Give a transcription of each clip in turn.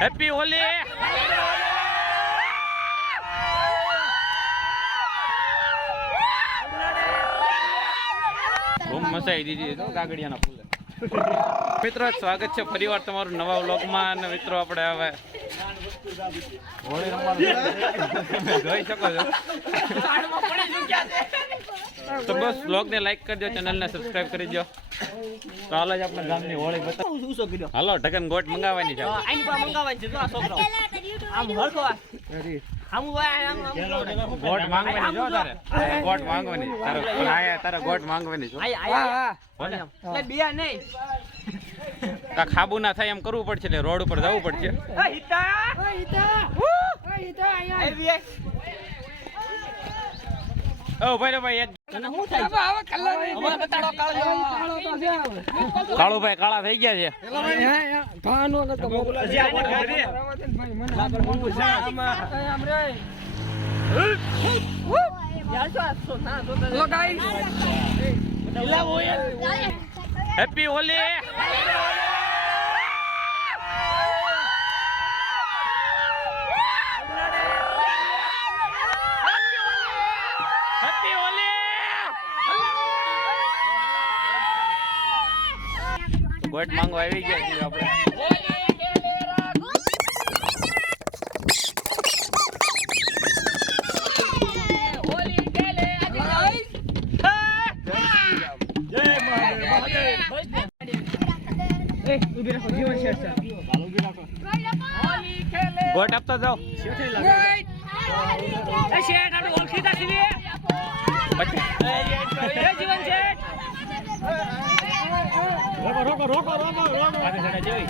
Happy Holi બહુ મસાઈ દીધી તો કાગડિયાના ફૂલે. મિત્રો સ્વાગત છે ફરીવાર તમારું નવા વ્લોગમાં અને મિત્રો આપણે હવે હોળી રમવાનું. જોઈ શકો છો. તો બસ બ્લોગને લાઈક કરજો ચેનલને સબસ્ક્રાઇબ કરી દો. તો હાલ જ આપણે ગામની હોળી બતાવો શું શું કર્યો હાલો ઢગન ગોટ મંગાવવાની છે. આની પાસે મંગાવવાની છે તો આ છોકરો આમ હળકો આમ વાય આમ આમ ગોટ માંગવાની જો તારે તારે. ગોટ માંગવાની. તારે આયા તારે ગોટ માંગવાની છો આય આય એટલે બિયા નહીં. કા ખાબુ ના થાય એમ કરવું પડશે એટલે રોડ ઉપર જવું પડશે. એ હિતા. આવી એ. ઓ ભાઈ ભાઈ કાળો કાળા થઈ ગયા છે. હેપી હોલી હેપી હોલી ગોટ માંગો આવી ગયા છીએ આપણે. ગોટ આપતા જાઓ. એ શેઠ, આપણે ઓળખીતા છીએ.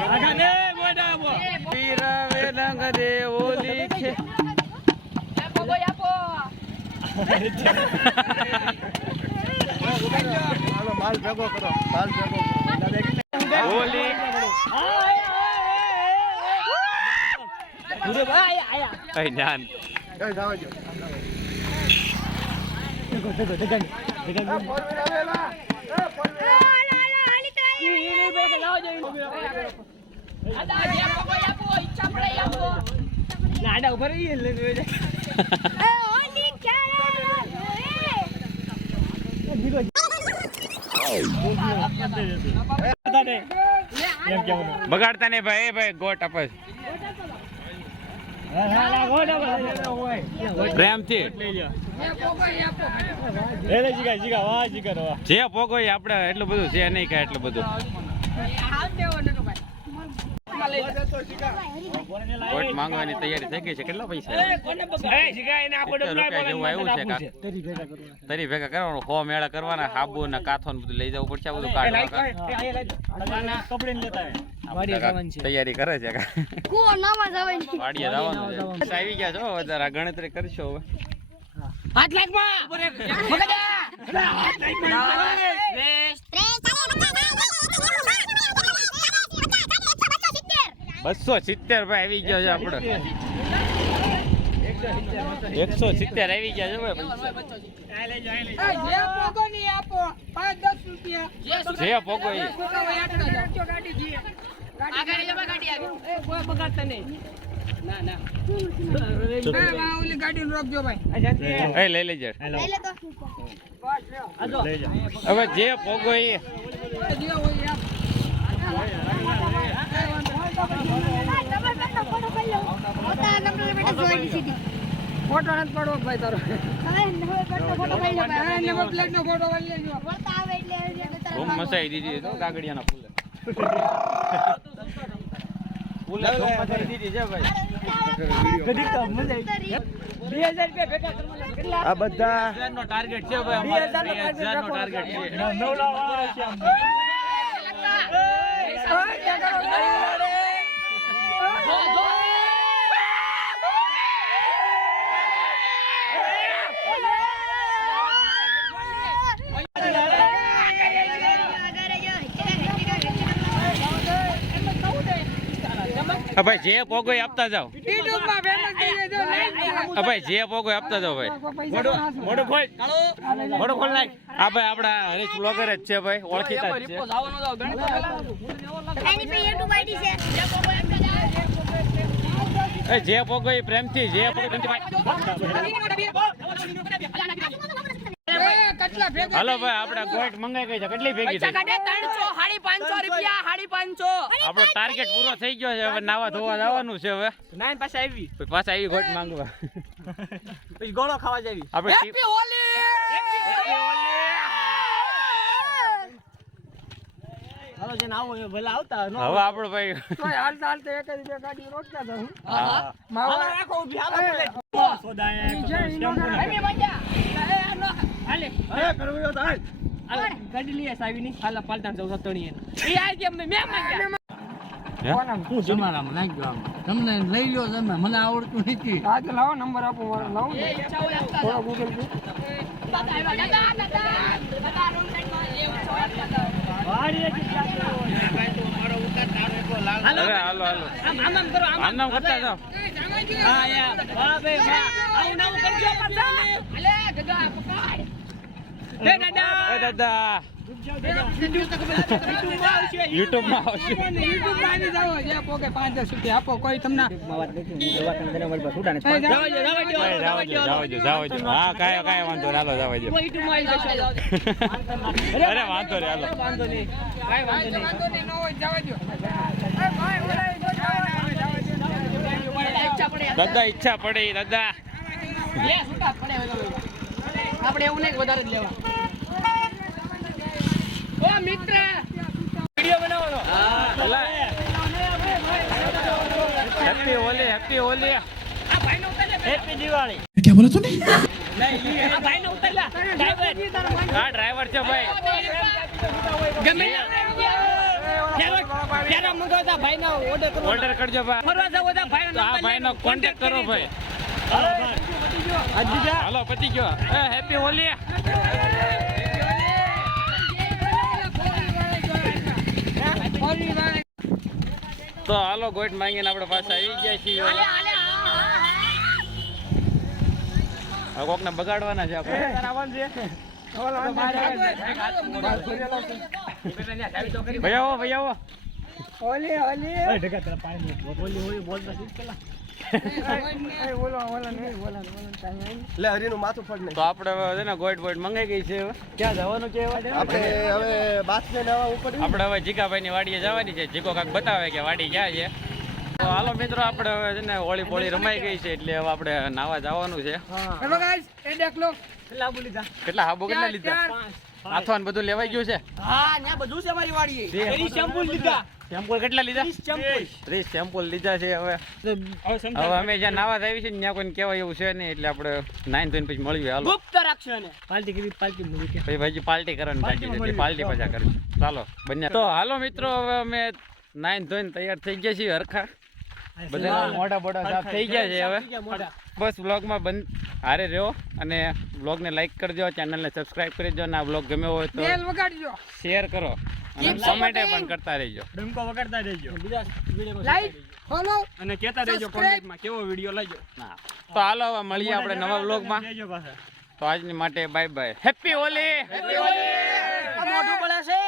પછી એ જીવન શેઠ. પીરાવે રંગદે ઓલી હાલો માલ ભેગો કરો માલ ભેગો ઓલી આયા, આયા. કઈ જાન કઈ જવા દો લાડા ઉપર. બગાડતા નહીં ભાઈ ભાઈ ગોટ છે. એટલું બધું છે નહીં કાંઈ એટલું બધું. માંગવાની તૈયારી થઈ ગઈ છે? કેટલા પૈસા? જેવું છે. તરી ભેગા કરવાનું, હો મેળા કરવાના, હાબુ ને કાથો ને બધું લઈ જવું પડશે બધું કાઢવા તૈયારી કરે છે વાડીએ જવાનું આવી ગયા છો? વધારે ગણતરી કરશો હવે. બસો સિત્તેર ભાઈ આવી ગયો છે આપડે એકસો સિત્તેર આવી ગયા છે ભાઈ જે પોગો હવે જે પોગો એ ફોટો નથી પડવો ભાઈ તારો ફોટો પાડી લેજો ધૂમ દીધી તો કાગડિયાના ફૂલે. દીધી છે ભાઈ? આ બધા નો ટાર્ગેટ છે ભાઈ નો ટાર્ગેટ છે ભાઈ જે પોગો એ આપતા જાઓ યુટ્યુબમાં ફેમસ થઈ જજો હા ભાઈ જે પોગો આપતા જાઓ ભાઈ મોઢું ખોલ મોઢું ખોલ નાખ આ ભાઈ આપડા હરીશ બ્લોગર જ છે ભાઈ ઓળખીતા જ છે જે પોગો એ પ્રેમથી જે પોગો પ્રેમથી ભાઈ. એ, કેટલા ભેગા હાલો ભાઈ આપણે ગોઈટ મંગાઈ ગઈ છે? કેટલી ભેગી થઈ? આપણો ટાર્ગેટ પૂરો થઈ ગયો છે હવે નાવા ધોવા જવાનું છે હવે. નાઈન પાસે આવી. પછી આવી ગોઈટ માંગવા. પછી ગોળો ખાવા જાવી આપણે ટીપ- હાલો જેને આવો એ ભલે આવતા નો હવે આપણો ભાઈ તોય હાલતા હાલતા એક જ ગાડી રોકતા હતા હું. હા. માવા રાખો ઊભી હાલો સોદા ઈ છે, ઈ નો કરે. એમી મજા. એ, આ નો. હાલે અરે કરવું તો હાલ. હાલે ગાડી લઈ આવીને ની હાલા પાલતા જવું સતણી એ આ કેમ મે માંગ્યા કોના? હું તમારામાં નાખ્યો આમ તમને લઈ લ્યો તમે મને આવડતું નથી હા લાવો નંબર આપો મારો લાવો ને. એ ઈચ્છા હોય આપતા થોડો ગૂગલ પે દાદા આવ્યા. દાદા, દાદા. દાદા, wrong side માં. એ ઈચ્છા હોય આપતા. હાલો હાલો હાલો આમ આમ આમ કરો આમ આમ કરતા જાઓ હા યાર વાહ ભાઈ આવું નવું કરજો પાછા અલે, દાદા, પકડ. એ દાદા એ દાદા યુટ્યુબમાં આવશે યુટ્યુબમાં આવશે આવી જાઓ જે પોકે પાંચ દસ રૂપિયા આપો કોઈ તમને જાઓ. જાવ જો જાવ જો જાવ જો જાવ જો જાવ જો હા કાંઈ કાય વાંધો નહીં, હાલો જાવ જો યુટ્યુબમાં આવી જશે અરે વાંધો નહીં હાલો વાંધો નહીં વાંધો વાંધો ન હોય જવા. એ ભાઈ, ઓલા દાદા ઈચ્છા પડી દાદા લે પડે. આપણે એવું નહીં વધારે જ લેવા ઓ મિત્ર! વિડિયો બનાવવાનો. હેપી હોલી હેપી હોલી આ ભાઈનો ઉતાર હેપી દિવાળી ડ્રાઈવર આ ડ્રાઈવર છે ભાઈ. ગમે ત્યારે મંગાવતા ભાઈનો ઓર્ડર કરો ઓર્ડર કરજો ભાઈ. ફરવા જાવ બધા ભાઈનો તો આ નંબર કોન્ટેક્ટ કરો ભાઈ. હાલો પતી ગયો એ હેપી હોલી. તો હાલો ગોઈટ માંગીને આપણે પાછા આવી ગયા છીએ કોકને બગાડવાના છે આપણે ભાઈ આવો ઓલી, ઓલી. ઓલો, ઓલા, ઓલા કાંઈ નહીં. લે હરીનું માથું ફળ નહીં તો આપણે હવે છે ને ગોઈટ બોઈટ મંગાઈ ગઈ છે ક્યાં જવાનું છે આપણે હવે બાથને નવા ઉપર આપણે હવે જીગાભાઈ ની વાડીએ જવાની છે. જીકો કાક બતાવે કે વાડી ક્યાં છે. તો હાલો મિત્રો આપણે હવે છે ને હોળી પોળી રમાઈ ગઈ છે એટલે હવે આપણે નાવા જવાનું છે. હેલો ગાઈસ એ દેખ લો. કેટલા બોલી જા કેટલા હાબો કેટલા લીધા? આથવાન બધું લેવાઈ ગયું છે? હા ત્યાં બધું છે અમારી વાડીએ. એની શેમ્પુ લીધા. સેમ્પલ કેટલા લીધા? શેમ્પુ ત્રીસ. સેમ્પલ લીધા છે હવે. હવે અમે જ્યાં નાવા આવી છે ત્યાં કોઈને કહેવાય એવું છે નહીં એટલે આપણે નાઈન ધોઈને પછી મળીએ. હાલો. ગુપ્ત રાખશે ને પાલટી કરી પાલટી મળી કે? પછી ભાઈ પાર્ટી કરવાની બાકી છે પાર્ટી પાછા કરીશું. ચાલો બંને તો હાલો મિત્રો હવે અમે નાઈન ધોઈને તૈયાર થઈ ગયા છીએ હરખા. બધા મોટા મોટા સાફ થઈ ગયા છે હવે. મોટા બસ વ્લોગમાં બંધ હારે રહ્યો અને વ્લોગને લાઈક કરજો ચેનલને સબસ્ક્રાઇબ કરી દો અને આ વ્લોગ ગમ્યો હોય તો બેલ વગાડજો. શેર કરો અને કોમેન્ટ પણ કરતા રહેજો. ડંકો વગાડતા રહેજો. બીજા લાઈક ફોલો અને કહેતા રહેજો કોમેન્ટમાં કેવો વીડિયો લાગ્યો. હા. તો હાલો હવે મળીએ આપણે નવા વ્લોગમાં. તો આજની માટે બાય બાય હેપી હોલી આ મોઢું પડે છે.